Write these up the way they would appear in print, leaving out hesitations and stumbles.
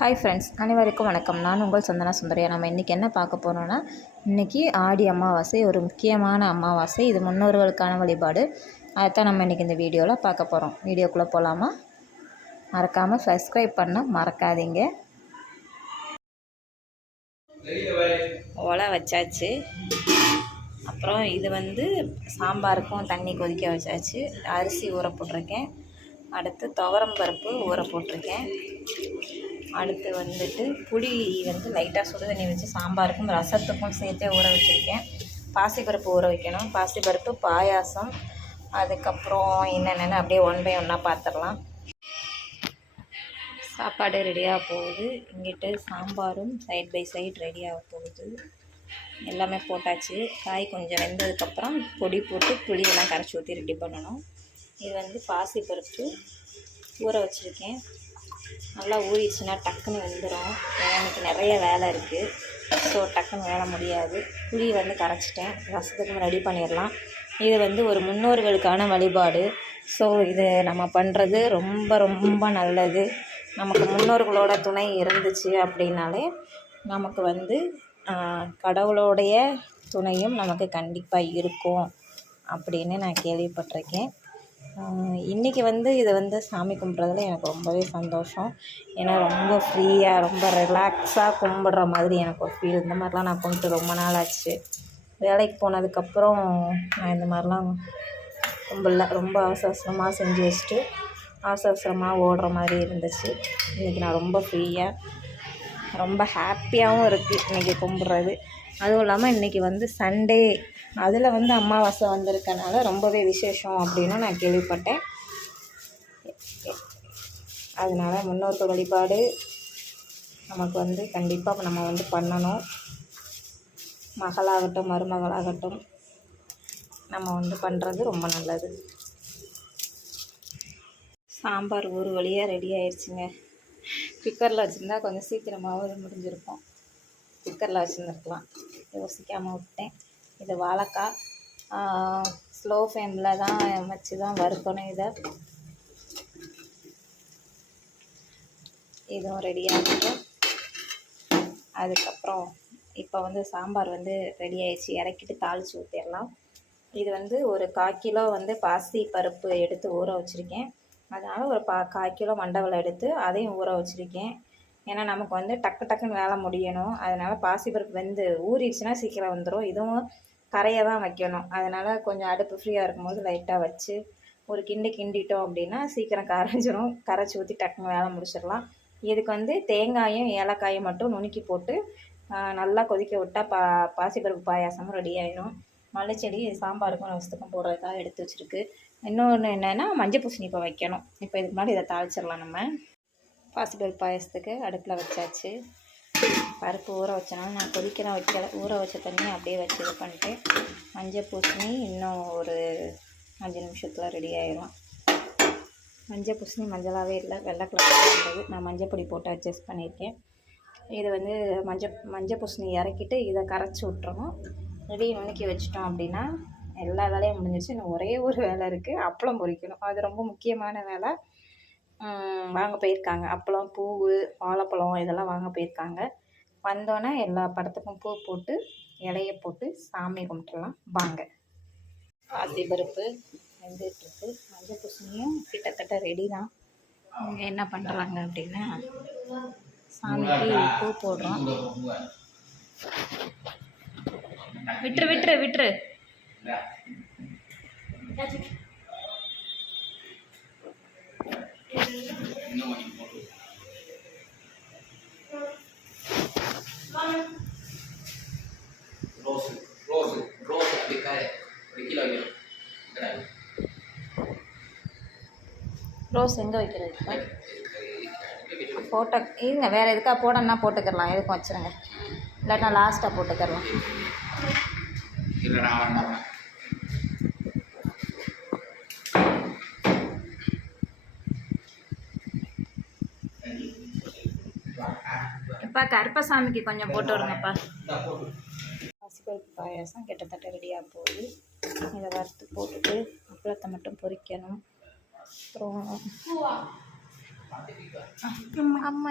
Hi friends, அனைவருக்கும் வணக்கம். நான் உங்கள் சந்தனா சுந்தரியா. நம்ம இன்றைக்கி என்ன பார்க்க போகிறோன்னா, இன்றைக்கி ஆடி அமாவாசை, ஒரு முக்கியமான அமாவாசை. இது முன்னோர்களுக்கான வழிபாடு. அதைத்தான் நம்ம இன்றைக்கி இந்த வீடியோவில் பார்க்க போகிறோம். வீடியோக்குள்ளே போகலாமா? மறக்காமல் சப்ஸ்கிரைப் பண்ண மறக்காதீங்க. ஒலை வச்சாச்சு. அப்புறம் இது சாம்பாருக்கும் தண்ணி கொதிக்க வச்சாச்சு. அரிசி ஊற போட்டிருக்கேன். அடுத்து துவரம் பருப்பு ஊற போட்டிருக்கேன். அடுத்து புளி லைட்டாக சுடு தண்ணி வச்சு சாம்பாருக்கும் ரசத்துக்கும் சேர்த்தே ஊற வச்சுருக்கேன். பாசிப்பருப்பு ஊற வைக்கணும். பாசிப்பருப்பு, பாயாசம், அதுக்கப்புறம் என்னென்னு அப்படியே ஒன் பை ஒன்னாக பார்த்துடலாம். சாப்பாடு ரெடியாக போகுது. இங்கிட்டு சாம்பாரும் சைட் பை சைட் ரெடியாக போகுது. எல்லாமே போட்டாச்சு. காய் கொஞ்சம் வெந்ததுக்கப்புறம் பொடி போட்டு புளியெல்லாம் கரைச்சி ஊற்றி ரெடி பண்ணணும். இது பாசிப்பருப்பு ஊற வச்சுருக்கேன். நல்லா ஊறிடுச்சுன்னா டக்குன்னு வெந்துடும். ஏன்னா எனக்கு நிறைய வேலை இருக்குது. ஸோ டக்குன்னு வேலை முடியாது. புளி கரைச்சிட்டேன். ரசத்துக்கும் ரெடி பண்ணிடலாம். இது ஒரு முன்னோர்களுக்கான வழிபாடு. ஸோ இது நம்ம பண்ணுறது ரொம்ப ரொம்ப நல்லது. நமக்கு முன்னோர்களோட துணை இருந்துச்சு அப்படின்னாலே நமக்கு கடவுளோடைய துணையும் நமக்கு கண்டிப்பாக இருக்கும் அப்படின்னு நான் கேள்விப்பட்டிருக்கேன். இன்றைக்கி இதை சாமி கும்பிட்றதுல எனக்கு ரொம்பவே சந்தோஷம். ஏன்னா ரொம்ப ஃப்ரீயாக, ரொம்ப ரிலாக்ஸாக கும்பிட்ற மாதிரி எனக்கு ஒரு ஃபீல். இந்த மாதிரிலாம் நான் கும்பிட்டு ரொம்ப நாள் ஆச்சு. வேலைக்கு போனதுக்கப்புறம் நான் இந்த மாதிரிலாம் கும்பிடல. ரொம்ப அவசரமாக செஞ்சு வச்சுட்டு அவசரமாக ஓடுற மாதிரி இருந்துச்சு. இன்றைக்கி நான் ரொம்ப ஃப்ரீயாக, ரொம்ப ஹாப்பியாகவும் இருக்குது இன்றைக்கி கும்பிட்றது. அதுவும் இல்லாமல் இன்றைக்கி சண்டே, அதில் அமாவாசை வந்திருக்கனால ரொம்பவே விசேஷம் அப்படின்னு நான் கேள்விப்பட்டேன். அதனால் முன்னோர்கள் வழிபாடு நமக்கு கண்டிப்பாக நம்ம பண்ணணும். மகளாகட்டும் மருமகளாகட்டும் நம்ம பண்ணுறது ரொம்ப நல்லது. சாம்பார் ஒரு வழியாக ரெடி ஆயிடுச்சுங்க. குக்கரில் வச்சுருந்தா கொஞ்சம் சீக்கிரமாகவும் முடிஞ்சிருக்கும். குக்கரில் வச்சுருந்துருக்கலாம், யோசிக்காமல் விட்டேன். இது வாழைக்காய் ஸ்லோ ஃப்ளேமில் தான் வச்சு தான் வறுக்கணும். இதுவும் ரெடி ஆகிடும். அதுக்கப்புறம் இப்போ சாம்பார் ரெடி ஆகிடுச்சு. இறக்கிட்டு தாளித்து ஊற்றிடலாம். இது ஒரு 1/4 கிலோ பாசி பருப்பு எடுத்து ஊற வச்சுருக்கேன். அதனால் ஒரு 1/4 கிலோ மண்டவெல்லம் எடுத்து அதையும் ஊற வச்சுருக்கேன். ஏன்னா நமக்கு டக்கு டக்குன்னு வேலை முடியணும். அதனால் பாசிப்பருப்பு ஊறிடுச்சுன்னா சீக்கிரம் வந்துடும். இதுவும் கரையை தான் வைக்கணும். அதனால் கொஞ்சம் அடுப்பு ஃப்ரீயாக இருக்கும்போது லைட்டாக வச்சு ஒரு கிண்டிட்டோம் அப்படின்னா சீக்கிரம் கரைஞ்சிரும். கரைச்சி ஊற்றி டக்குன்னு வேலை முடிச்சிடலாம். இதுக்கு தேங்காயும் ஏலக்காயும் மட்டும் நுணுக்கி போட்டு நல்லா கொதிக்க விட்டால் பாசிப்பருப்பு பாயாசமும் ரெடி ஆகிடும். மல்லிச்செடி சாம்பாருக்கும் ரசத்துக்கும் போடுறதுக்காக எடுத்து வச்சுருக்கு. இன்னொன்று என்னென்னா மஞ்சள் பூசணி இப்போ வைக்கணும். இப்போ இதுக்கு முன்னாடி இதை தாளிச்சிடலாம். நம்ம பாசிப்பருப்பு பாயாசத்துக்கு அடுப்பில் வச்சாச்சு. பருப்பு ஊற வச்சனால நான் கொதிக்கலாம் வைக்கல. ஊற வச்ச தண்ணியை அப்படியே வச்சு இது பண்ணிட்டு மஞ்சள் பூசணி இன்னும் ஒரு 5 நிமிஷத்தில் ரெடி ஆகிடும். மஞ்சள் பூசணி மஞ்சளாகவே இல்லை, வெள்ளை கலர் இருந்தது. நான் மஞ்சள் பொடி போட்டு அட்ஜஸ்ட் பண்ணியிருக்கேன். இது மஞ்சள் பூசணி இறக்கிட்டு இதை கரைச்சி விட்டுறணும். ரெடி நுணுக்கி வச்சிட்டோம் அப்படின்னா எல்லா வேலையும் முடிஞ்சிச்சு. இன்னும் ஒரே ஒரு வேலை இருக்குது, அப்பளம் பொரிக்கணும். அது ரொம்ப முக்கியமான வேலை. வாங்க போயிருக்காங்க. அப்பளம், பூ, வாழைப்பழம் இதெல்லாம் வாங்க போயிருக்காங்க. வந்தோன்னே எல்லா படத்துக்கும் பூ போட்டு இலைய போட்டு சாமி கும்பிட்டுலாம் வாங்க. பாசிப்பருப்பு வெந்துட்டுருக்கு. மஞ்சள் பூசணியும் கிட்டத்தட்ட ரெடி தான். அவங்க என்ன பண்ணுறாங்க அப்படின்னா சாமிக்கு பூ போடுறோம். விட்டுரு ரோஸ் எங்கே வைக்கிறது? ஃபோட்டோ இருங்க, வேறு எதுக்காக போடணுன்னா போட்டுக்கலாம். எதுக்கும் வச்சுருங்க, இல்லாட்டா லாஸ்ட்டாக போட்டுக்கலாம். இப்போ கருப்பசாமிக்கு கொஞ்சம் போட்டு விடுங்கப்பா. பாசிப்பருப்பு பாயாசம் கிட்டத்தட்ட ரெடியாக போகுது. இதை வறுத்து போட்டுட்டு அப்பளத்தை மட்டும் பொரிக்கணும். அப்புறம் அம்மா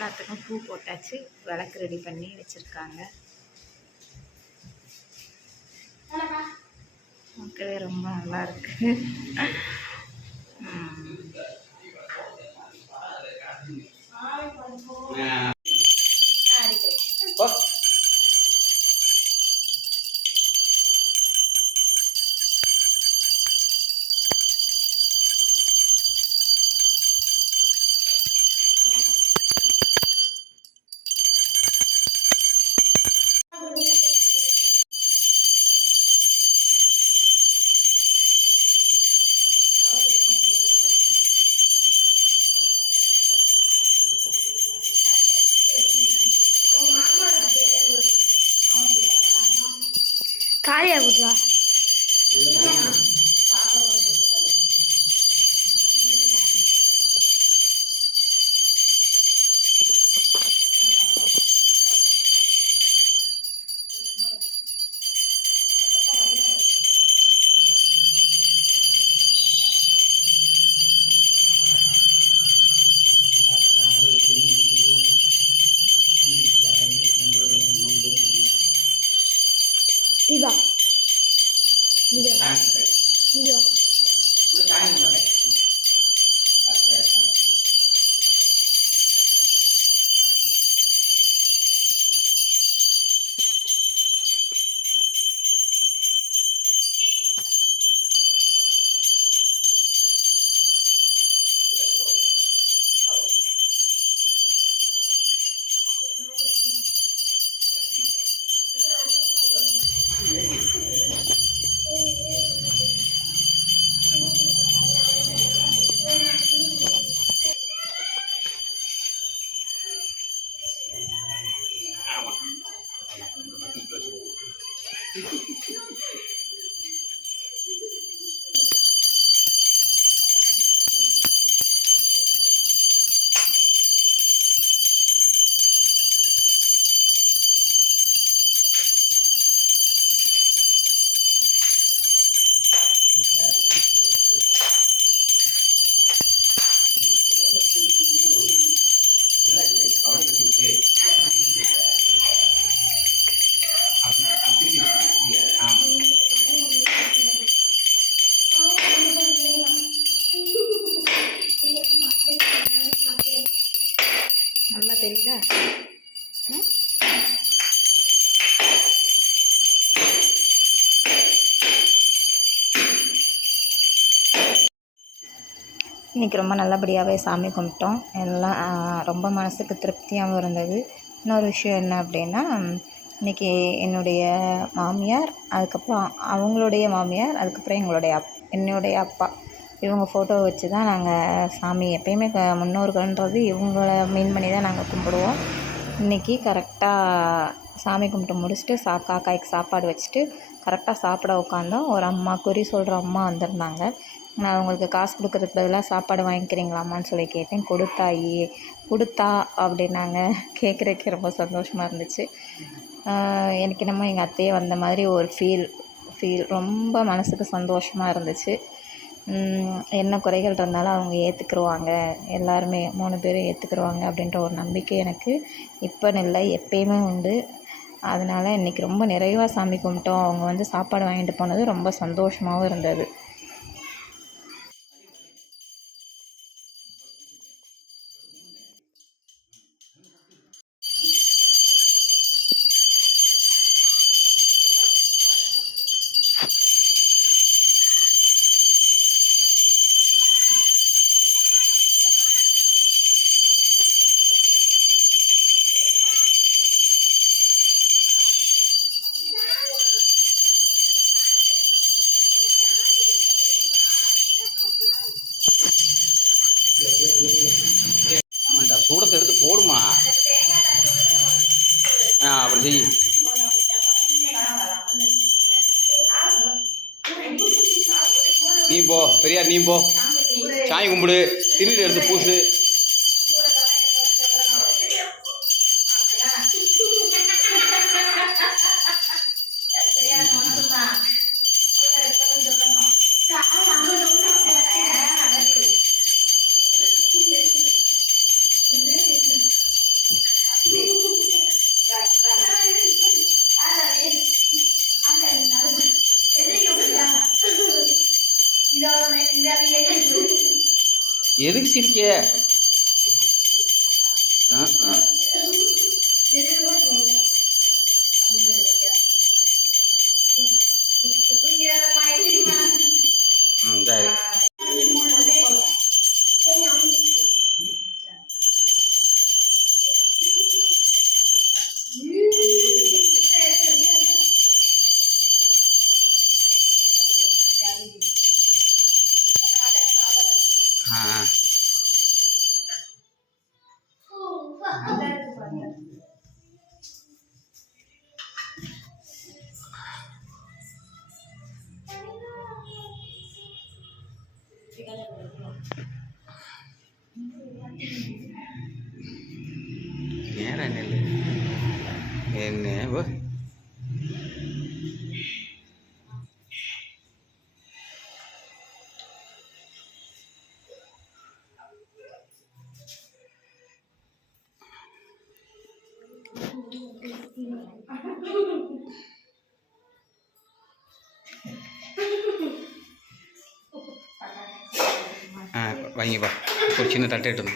எல்லாத்துக்கும் பூ போட்டாச்சு, விளக்கு ரெடி பண்ணி வச்சுருக்காங்க. பார்க்கவே ரொம்ப நல்லா இருக்கு. காலியாக கொடுவா Diba? Diba? Diba? நல்லா தெரியுதா? இன்றைக்கி ரொம்ப நல்லபடியாகவே சாமி கும்பிட்டோம். எல்லாம் ரொம்ப மனசுக்கு திருப்தியாகவும் இருந்தது. இன்னொரு விஷயம் என்ன அப்படின்னா, இன்றைக்கி என்னுடைய மாமியார், அதுக்கப்புறம் அவங்களுடைய மாமியார், அதுக்கப்புறம் என்னுடைய அப்பா இவங்க ஃபோட்டோ வச்சு தான் நாங்கள் சாமி எப்பயுமே முன்னோர்கள்ன்றது இவங்கள மீன் பண்ணி தான் நாங்கள் கும்பிடுவோம். இன்றைக்கி கரெக்டாக சாமி கும்பிட்டு முடிச்சுட்டு காக்காய்க்கு சாப்பாடு வச்சுட்டு கரெக்டாக சாப்பிட உட்காந்தோம். ஒரு அம்மா, குறி சொல்கிற அம்மா வந்திருந்தாங்க. நான் அவங்களுக்கு காசு கொடுக்கறதுக்கு பதிலாக சாப்பாடு வாங்கிக்கிறீங்களாம்மான்னு சொல்லி கேட்டேன். கொடுத்தா அப்படின்னாங்க. கேட்குறதுக்கே ரொம்ப சந்தோஷமாக இருந்துச்சு. எனக்கு என்னமோ எங்கள் அத்தையே வந்த மாதிரி ஒரு ஃபீல் ரொம்ப மனசுக்கு சந்தோஷமாக இருந்துச்சு. என்ன குறைகள் இருந்தாலும் அவங்க ஏற்றுக்குருவாங்க, எல்லாருமே 3 பேரும் ஏற்றுக்குருவாங்க அப்படின்ற ஒரு நம்பிக்கை எனக்கு இப்போன்னு இல்லை, எப்பயுமே உண்டு. அதனால் இன்றைக்கி ரொம்ப நிறைவாக சாமி கும்பிட்டோம். அவங்க வந்து சாப்பாடு வாங்கிட்டு போனது ரொம்ப சந்தோஷமாகவும் இருந்தது. சூடத்தை எடுத்து போடுமா. அப்படி செய். நீ போ பெரியார், நீ போ சாமி கும்பிடு, திருநீர் எடுத்து பூசு. எதுக்கு சிரிக்க? ஆ ஆ. ம் சரி. ஆ ஆ. நேரா நெல்லு என்ன ஓ. ஆ வாங்கிப்பா ஒரு சின்ன தட்டை எடுத்து